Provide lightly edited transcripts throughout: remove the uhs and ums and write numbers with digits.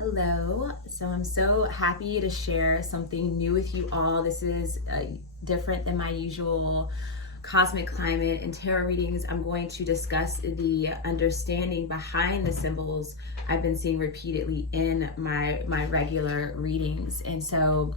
Hello. So I'm so happy to share something new with you all. This is different than my usual cosmic climate and tarot readings. I'm going to discuss the understanding behind the symbols I've been seeing repeatedly in my regular readings. And so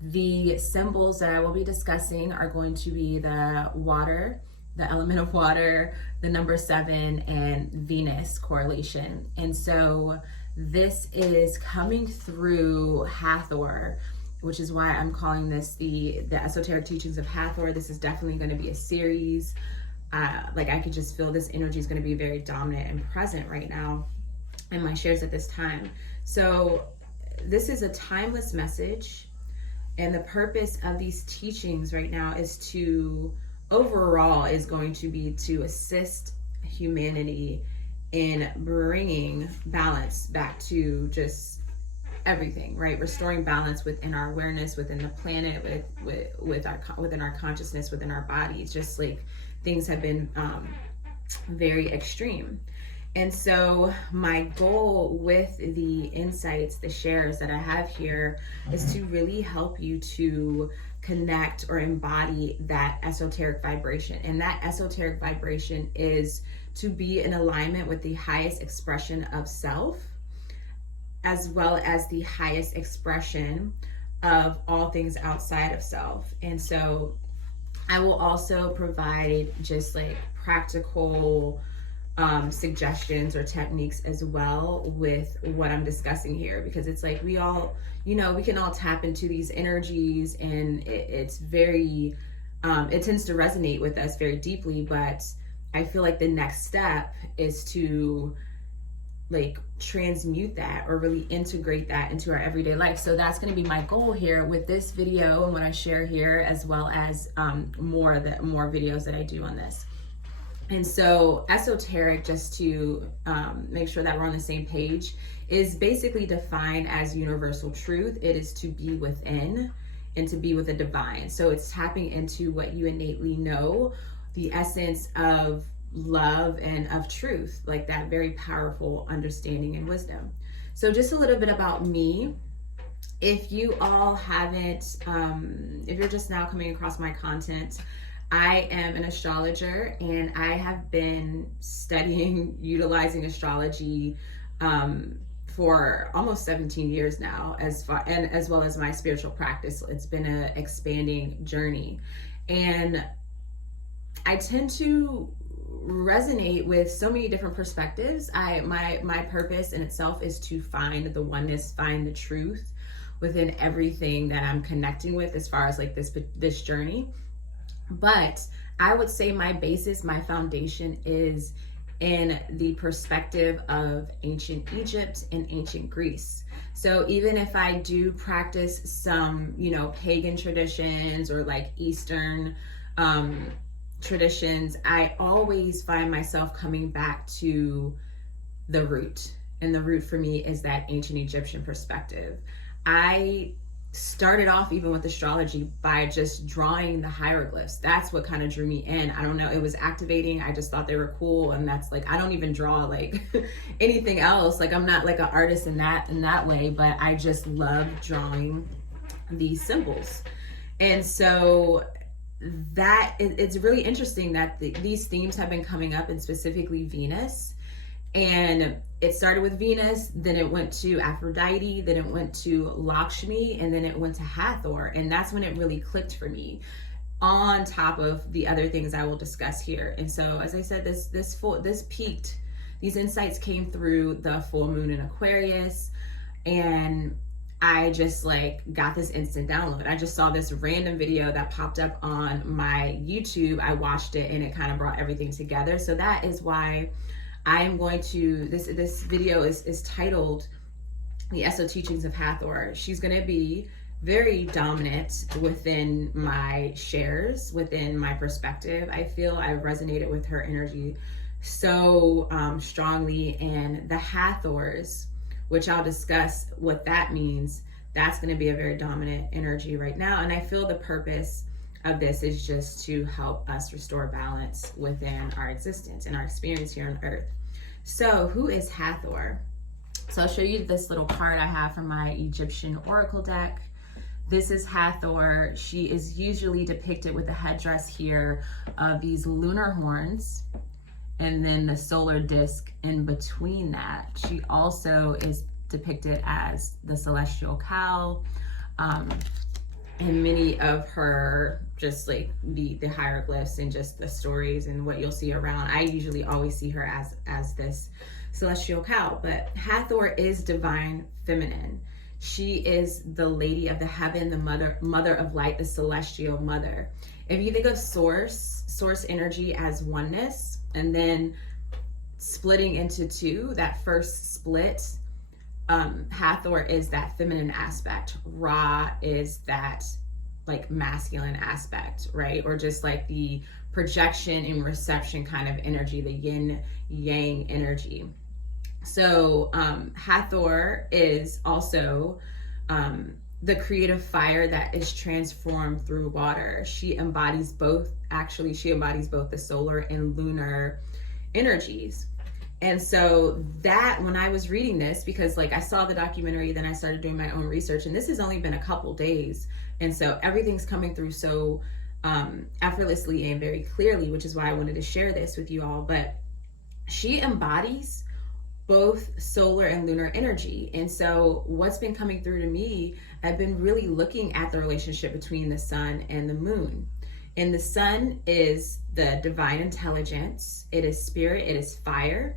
the symbols that I will be discussing are going to be the water, the element of water, the number 7, and Venus correlation. And so this is coming through Hathor, which is why I'm calling this the Esoteric Teachings of Hathor. This is definitely going to be a series. I could just feel this energy is going to be very dominant and present right now in my shares at this time. So this is a timeless message, and the purpose of these teachings right now is going to be to assist humanity in bringing balance back to just everything, right? Restoring balance within our awareness, within the planet, within our consciousness, within our bodies. Just like things have been very extreme. And so my goal with the insights, the shares that I have here, is to really help you to connect or embody that esoteric vibration. And that esoteric vibration is to be in alignment with the highest expression of self, as well as the highest expression of all things outside of self. And so I will also provide just like practical suggestions or techniques as well with what I'm discussing here, because it's like we all, we can all tap into these energies, and it's very, it tends to resonate with us very deeply. But I feel like the next step is to transmute that or really integrate that into our everyday life. So that's going to be my goal here with this video and what I share here, as well as more videos that I do on this. And so esoteric, just to make sure that we're on the same page, is basically defined as universal truth. It is to be within and to be with the divine. So it's tapping into what you innately know, the essence of love and of truth, like that very powerful understanding and wisdom. So just a little bit about me. If you all haven't, if you're just now coming across my content, I am an astrologer, and I have been utilizing astrology for almost 17 years now, as well as my spiritual practice. It's been an expanding journey, and I tend to resonate with so many different perspectives. My purpose in itself is to find the oneness, find the truth within everything that I'm connecting with, as far as this journey. But I would say my basis, my foundation is in the perspective of ancient Egypt and ancient Greece. So even if I do practice some, pagan traditions or Eastern traditions, I always find myself coming back to the root. And the root for me is that ancient Egyptian perspective. I started off even with astrology by just drawing the hieroglyphs. That's what kind of drew me in. I don't know, it was activating. I just thought they were cool, and that's I don't even draw anything else. I'm not an artist in that way, but I just love drawing these symbols. And so that it's really interesting that these themes have been coming up, and specifically Venus. And it started with Venus, then it went to Aphrodite, then it went to Lakshmi, and then it went to Hathor. And that's when it really clicked for me, on top of the other things I will discuss here. And so, as I said, this peaked. These insights came through the full moon in Aquarius, and I just got this instant download. I just saw this random video that popped up on my YouTube. I watched it, and it kind of brought everything together. So that is why I am going to, this video is titled The Esoteric Teachings of Hathor. She's going to be very dominant within my shares, within my perspective. I feel I resonated with her energy so strongly. And the Hathors, which I'll discuss what that means, that's going to be a very dominant energy right now. And I feel the purpose of this is just to help us restore balance within our existence and our experience here on Earth. So who is Hathor? So I'll show you this little card I have from my Egyptian oracle deck. This is Hathor. She is usually depicted with a headdress here of these lunar horns and then the solar disc in between that. She also is depicted as the celestial cow. And many of her, just like the hieroglyphs and just the stories and what you'll see around, I usually always see her as this celestial cow. But Hathor is divine feminine. She is the lady of the heaven, the mother of light, the celestial mother. If you think of source energy as oneness, and then splitting into two, that first split, Hathor is that feminine aspect. Ra is that like masculine aspect, right? Or just like the projection and reception kind of energy, the yin yang energy. So Hathor is also the creative fire that is transformed through water. She embodies both the solar and lunar energies. And so that, when I was reading this, because like I saw the documentary, then I started doing my own research, and this has only been a couple days. And so everything's coming through so effortlessly and very clearly, which is why I wanted to share this with you all. But she embodies both solar and lunar energy. And so what's been coming through to me, I've been really looking at the relationship between the sun and the moon. And the sun is the divine intelligence. It is spirit, it is fire.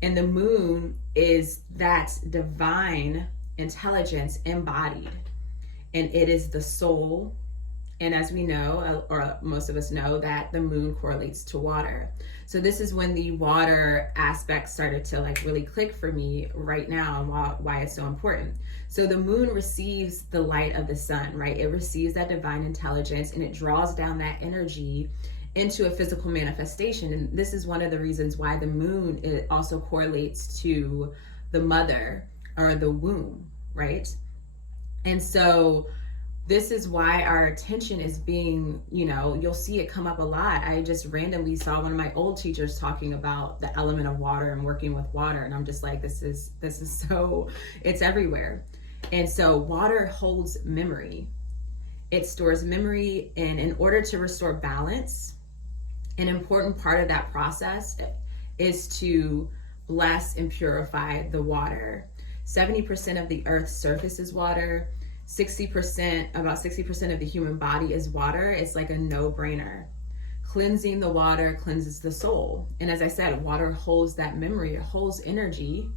And the moon is that divine intelligence embodied. And it is the soul. And as we know, or most of us know, that the moon correlates to water. So this is when the water aspect started to like really click for me right now, and why it's so important. So the moon receives the light of the sun, right? It receives that divine intelligence, and it draws down that energy into a physical manifestation. And this is one of the reasons why the moon, it also correlates to the mother or the womb, right? And so this is why our attention is being, you'll see it come up a lot. I just randomly saw one of my old teachers talking about the element of water and working with water. And I'm just like, this is so, it's everywhere. And so water holds memory. It stores memory. And in order to restore balance, an important part of that process is to bless and purify the water. 70% of the earth's surface is water. About 60% of the human body is water. It's like a no-brainer. Cleansing the water cleanses the soul. And as I said, water holds that memory, it holds energy.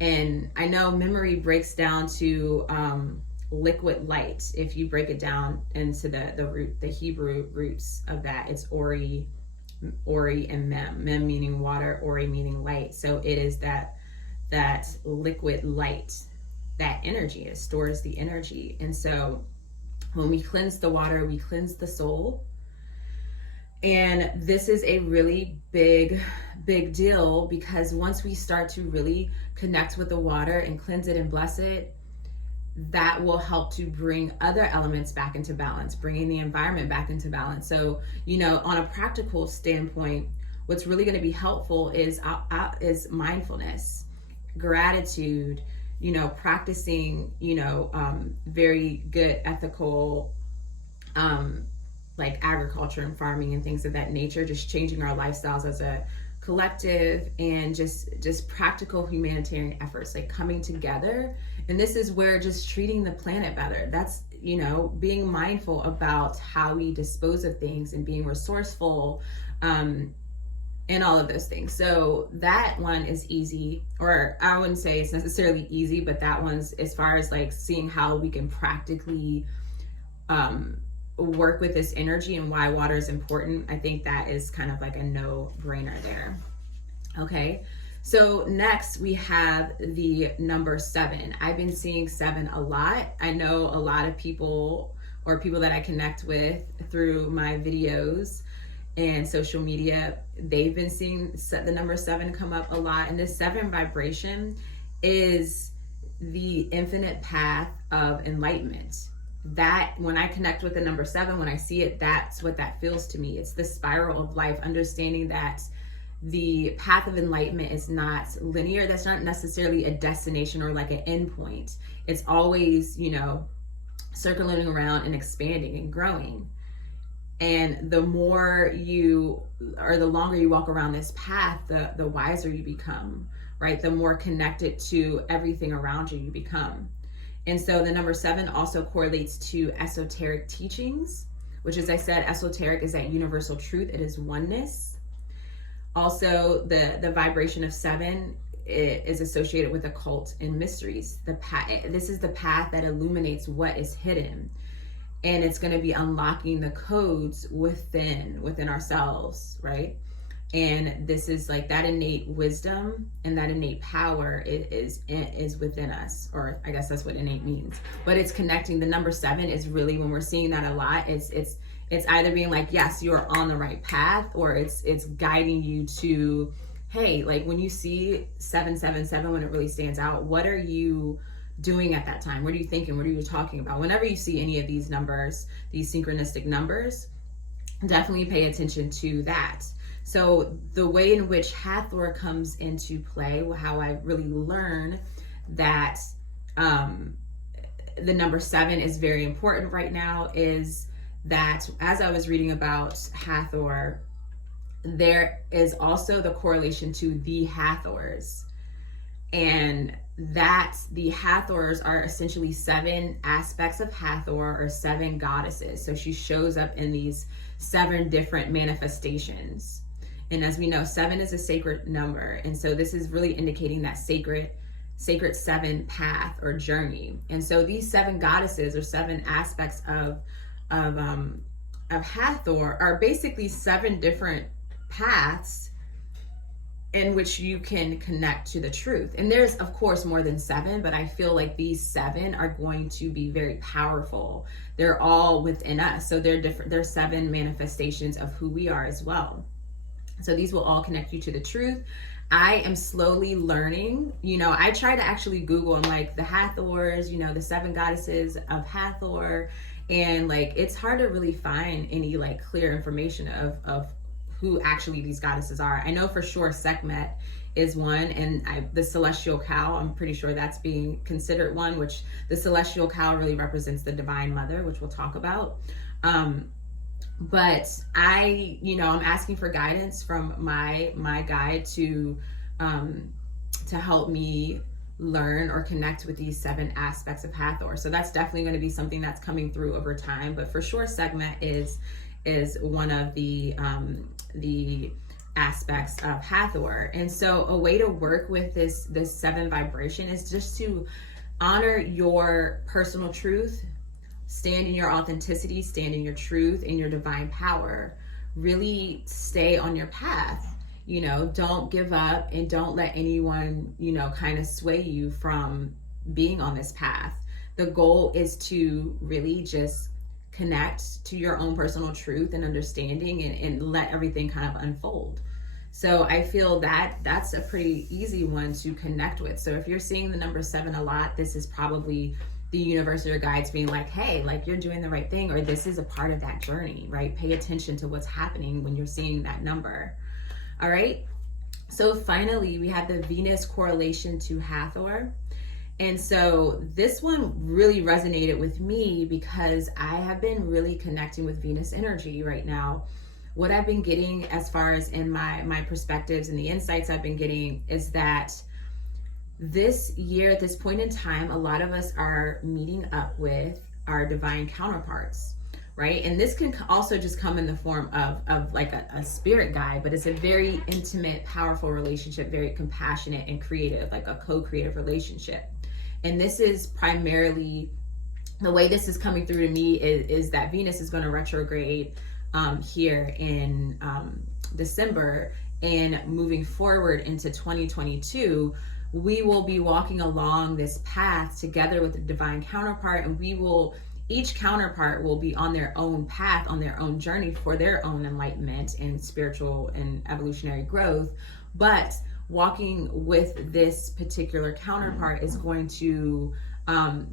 And I know memory breaks down to liquid light. If you break it down into the Hebrew roots of that, it's Ori and Mem. Mem meaning water, Ori meaning light. So it is that liquid light. That energy, it stores the energy. And so when we cleanse the water, we cleanse the soul. And this is a really big deal, because once we start to really connect with the water and cleanse it and bless it, that will help to bring other elements back into balance, bringing the environment back into balance. So, on a practical standpoint, what's really going to be helpful is mindfulness, gratitude, practicing, very good ethical, like agriculture and farming and things of that nature, just changing our lifestyles as a collective, and just practical humanitarian efforts, like coming together. And this is where just treating the planet better. That's, being mindful about how we dispose of things and being resourceful, and all of those things. So that one is easy, or I wouldn't say it's necessarily easy, but that one's, as far as like seeing how we can practically work with this energy and why water is important. I think that is kind of like a no-brainer there. Okay, so next we have the number 7. I've been seeing 7 a lot. I know a lot of people, or people that I connect with through my videos and social media, they've been seeing the number 7 come up a lot. And this 7 vibration is the infinite path of enlightenment. That, when I connect with the number 7, when I see it, that's what that feels to me. It's the spiral of life, understanding that the path of enlightenment is not linear. That's not necessarily a destination or like an endpoint. It's always, you know, circling around and expanding and growing. And the more you, or the longer you walk around this path, the wiser you become, right? The more connected to everything around you become. And so the number 7 also correlates to esoteric teachings, which, as I said, esoteric is that universal truth. It is oneness. Also, the vibration of 7 is associated with occult and mysteries. This is the path that illuminates what is hidden, and it's going to be unlocking the codes within ourselves, right? And this is like that innate wisdom and that innate power is within us, or I guess that's what innate means. But it's connecting. The number 7 is really, when we're seeing that a lot, it's either being like, yes, you're on the right path, or it's guiding you to, hey, like when you see 777, when it really stands out, what are you doing at that time? What are you thinking? What are you talking about? Whenever you see any of these numbers, these synchronistic numbers, definitely pay attention to that. So the way in which Hathor comes into play, how I really learn that the number 7 is very important right now, is that as I was reading about Hathor, there is also the correlation to the Hathors, and that the Hathors are essentially 7 aspects of Hathor, or 7 goddesses. So she shows up in these 7 different manifestations. And as we know, 7 is a sacred number. And so this is really indicating that sacred 7 path or journey. And so these 7 goddesses, or 7 aspects of Hathor, are basically 7 different paths in which you can connect to the truth. And there's, of course, more than 7, but I feel like these 7 are going to be very powerful. They're all within us. So they're different. They're 7 manifestations of who we are as well. So these will all connect you to the truth. I am slowly learning, you know, I try to actually Google, I'm like, the Hathors, you know, the 7 goddesses of Hathor. And like, it's hard to really find any like clear information of who actually these goddesses are. I know for sure Sekhmet is one, and the celestial cow, I'm pretty sure that's being considered one, which the celestial cow really represents the divine mother, which we'll talk about. But I'm asking for guidance from my guide to help me learn or connect with these 7 aspects of Hathor. So that's definitely going to be something that's coming through over time. But for sure, Sekhmet is one of the aspects of Hathor. And so a way to work with this 7 vibration is just to honor your personal truth. Stand in your authenticity, stand in your truth, in your divine power. Really stay on your path. You know, don't give up, and don't let anyone, you know, kind of sway you from being on this path. The goal is to really just connect to your own personal truth and understanding, and let everything kind of unfold. So I feel that that's a pretty easy one to connect with. So if you're seeing the number 7 a lot, this is probably the universe or your guides being like, hey, like you're doing the right thing, or this is a part of that journey, right? Pay attention to what's happening when you're seeing that number. All right. So finally, we have the Venus correlation to Hathor. And so this one really resonated with me because I have been really connecting with Venus energy right now. What I've been getting as far as in my perspectives and the insights I've been getting is that this year, at this point in time, a lot of us are meeting up with our divine counterparts, right? And this can also just come in the form of like a spirit guide, but it's a very intimate, powerful relationship, very compassionate and creative, like a co-creative relationship. And this is primarily, the way this is coming through to me is that Venus is going to retrograde here in December, and moving forward into 2022, we will be walking along this path together with the divine counterpart, and each counterpart will be on their own path, on their own journey for their own enlightenment and spiritual and evolutionary growth. But walking with this particular counterpart is going to,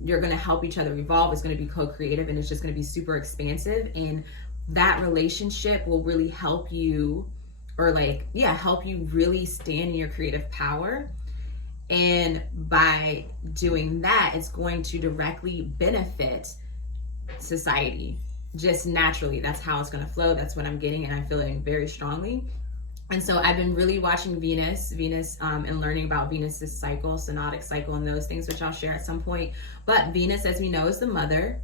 you're going to help each other evolve. It's going to be co-creative, and it's just going to be super expansive. And that relationship will really help you or like, yeah, help you really stand in your creative power. And by doing that, it's going to directly benefit society just naturally. That's how it's going to flow. That's what I'm getting, and I'm feeling very strongly. And so I've been really watching Venus, and learning about Venus's cycle, synodic cycle, and those things, which I'll share at some point. But Venus, as we know, is the mother,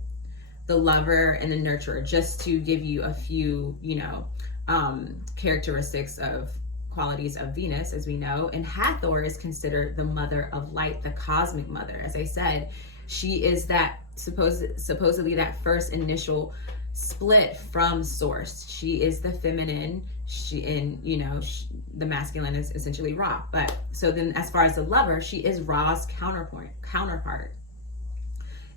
the lover, and the nurturer, just to give you a few, characteristics of qualities of Venus, as we know. And Hathor is considered the mother of light, the cosmic mother. As I said, she is that supposedly that first initial split from source. She is the feminine, the masculine is essentially Ra. But so then as far as the lover, she is Ra's counterpart.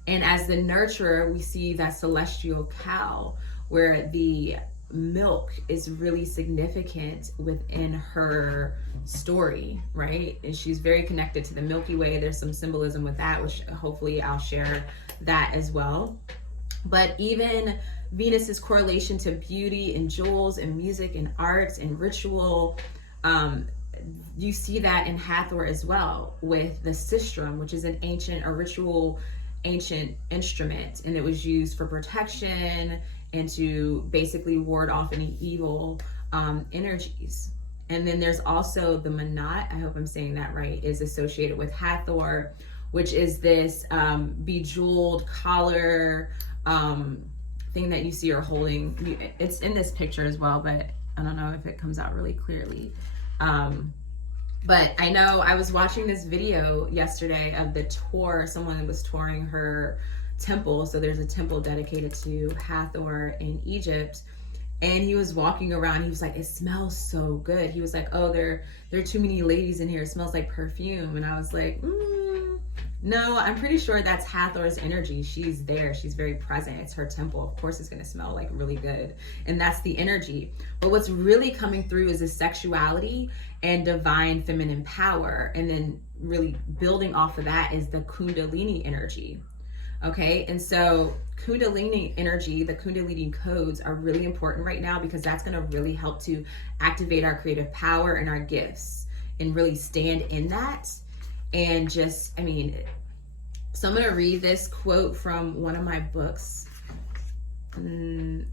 And as the nurturer, we see that celestial cow, where the milk is really significant within her story, right? And she's very connected to the Milky Way. There's some symbolism with that, which hopefully I'll share that as well. But even Venus's correlation to beauty and jewels and music and arts and ritual, you see that in Hathor as well, with the sistrum, which is an ancient instrument, and it was used for protection and to basically ward off any evil energies. And then there's also the manat, I hope I'm saying that right, is associated with Hathor, which is this bejeweled collar thing that you see her holding. It's in this picture as well, but I don't know if it comes out really clearly. But I know I was watching this video yesterday of the tour. Someone was touring her temple. So there's a temple dedicated to Hathor in Egypt. And he was walking around. He was like, it smells so good. He was like, oh, there are too many ladies in here. It smells like perfume. And I was like, no, I'm pretty sure that's Hathor's energy. She's there. She's very present. It's her temple. Of course, it's going to smell like really good. And that's the energy. But what's really coming through is the sexuality and divine feminine power. And then really building off of that is the Kundalini energy. Okay. And so Kundalini energy, the Kundalini codes are really important right now, because that's going to really help to activate our creative power and our gifts and really stand in that. And just, so I'm going to read this quote from one of my books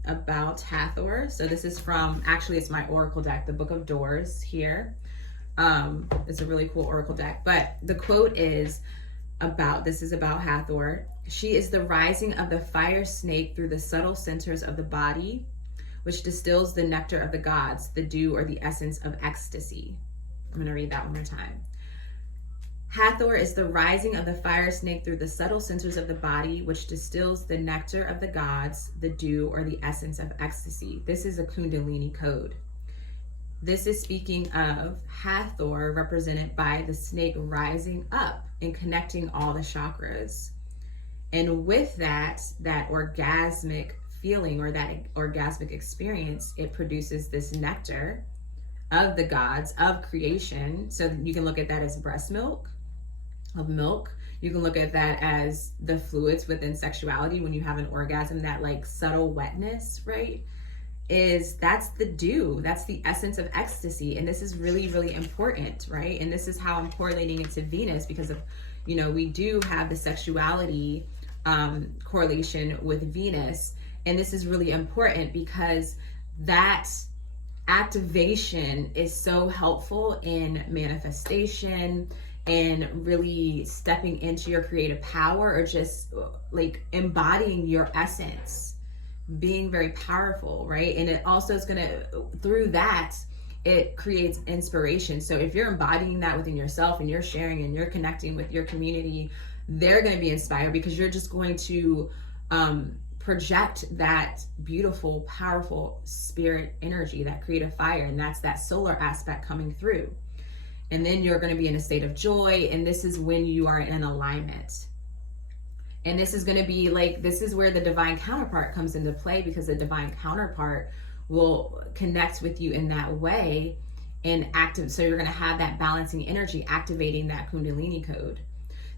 about Hathor. So this is from, actually it's my oracle deck, the Book of Doors here. It's a really cool oracle deck, but the quote is about Hathor. She is the rising of the fire snake through the subtle centers of the body, which distills the nectar of the gods, the dew or the essence of ecstasy. I'm going to read that one more time. Hathor is the rising of the fire snake through the subtle centers of the body, which distills the nectar of the gods, the dew, or the essence of ecstasy. This is a Kundalini code. This is speaking of Hathor, represented by the snake rising up and connecting all the chakras. And with that orgasmic feeling or that orgasmic experience, it produces this nectar of the gods, of creation. So you can look at that as breast milk. You can look at that as the fluids within sexuality. When you have an orgasm, that like subtle wetness, right? That's the dew, that's the essence of ecstasy. And this is really, really important, right? And this is how I'm correlating it to Venus, because of, we do have the sexuality correlation with Venus. And this is really important because that activation is so helpful in manifestation and really stepping into your creative power, or just like embodying your essence, being very powerful, right? And it also is through that, it creates inspiration. So if you're embodying that within yourself and you're sharing and you're connecting with your community, they're going to be inspired, because you're just going to project that beautiful, powerful spirit energy, that creative fire. And that's that solar aspect coming through. And then you're going to be in a state of joy. And this is when you are in alignment. And this is going to be like, this is where the divine counterpart comes into play, because the divine counterpart will connect with you in that way and active. So you're going to have that balancing energy, activating that Kundalini code.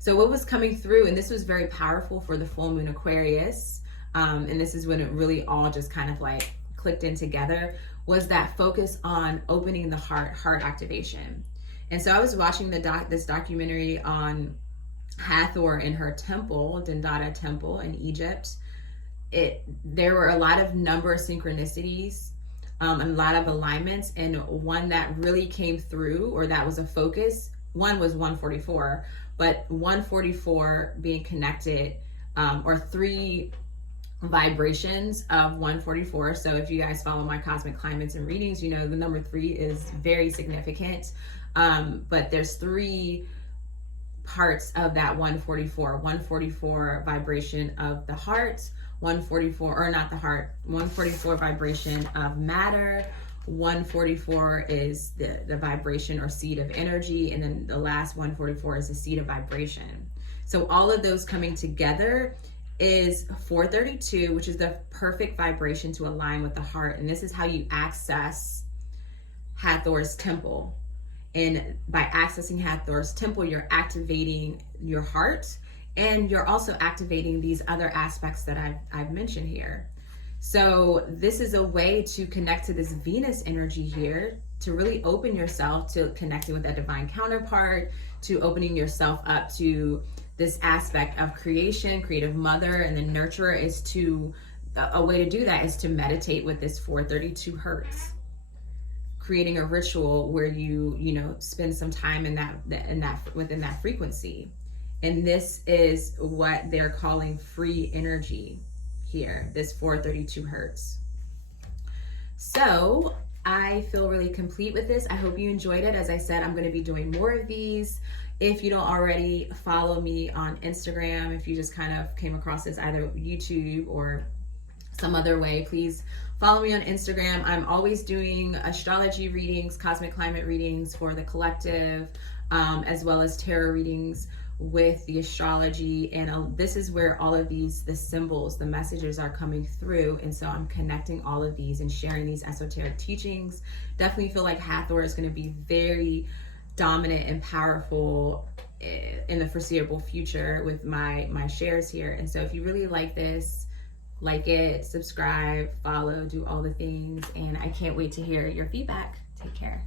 So what was coming through, and this was very powerful for the full moon Aquarius. And this is when it really all just kind of like clicked in together, was that focus on opening the heart activation. And so I was watching this documentary on Hathor in her temple, Dendera temple in Egypt. There were a lot of number of synchronicities, a lot of alignments, and one that really came through, or that was a focus, one was 144, but 144 being connected, or 3 vibrations of 144. So if you guys follow my cosmic climates and readings, you know the number 3 is very significant. But there's 3 parts of that 144 vibration of the heart, 144, or not the heart, 144 vibration of matter, 144 is the vibration or seed of energy, and then the last 144 is the seed of vibration. So all of those coming together is 432, which is the perfect vibration to align with the heart. And this is how you access Hathor's temple. And by accessing Hathor's temple, you're activating your heart, and you're also activating these other aspects that I've mentioned here. So this is a way to connect to this Venus energy here, to really open yourself to connecting with that divine counterpart, to opening yourself up to this aspect of creation, creative mother, and the nurturer. Is to, a way to do that is to meditate with this 432 hertz. Creating a ritual where you spend some time within that frequency. And this is what they're calling free energy here, this 432 hertz. So I feel really complete with this. I hope you enjoyed it. As I said, I'm going to be doing more of these. If you don't already follow me on Instagram, if you just kind of came across this either YouTube or some other way, please follow me on Instagram. I'm always doing astrology readings, cosmic climate readings for the collective, as well as tarot readings with the astrology. And this is where all of the symbols, the messages are coming through. And so I'm connecting all of these and sharing these esoteric teachings. Definitely feel like Hathor is going to be very dominant and powerful in the foreseeable future with my shares here. And so if you really like this, like it, subscribe, follow, do all the things, and I can't wait to hear your feedback. Take care.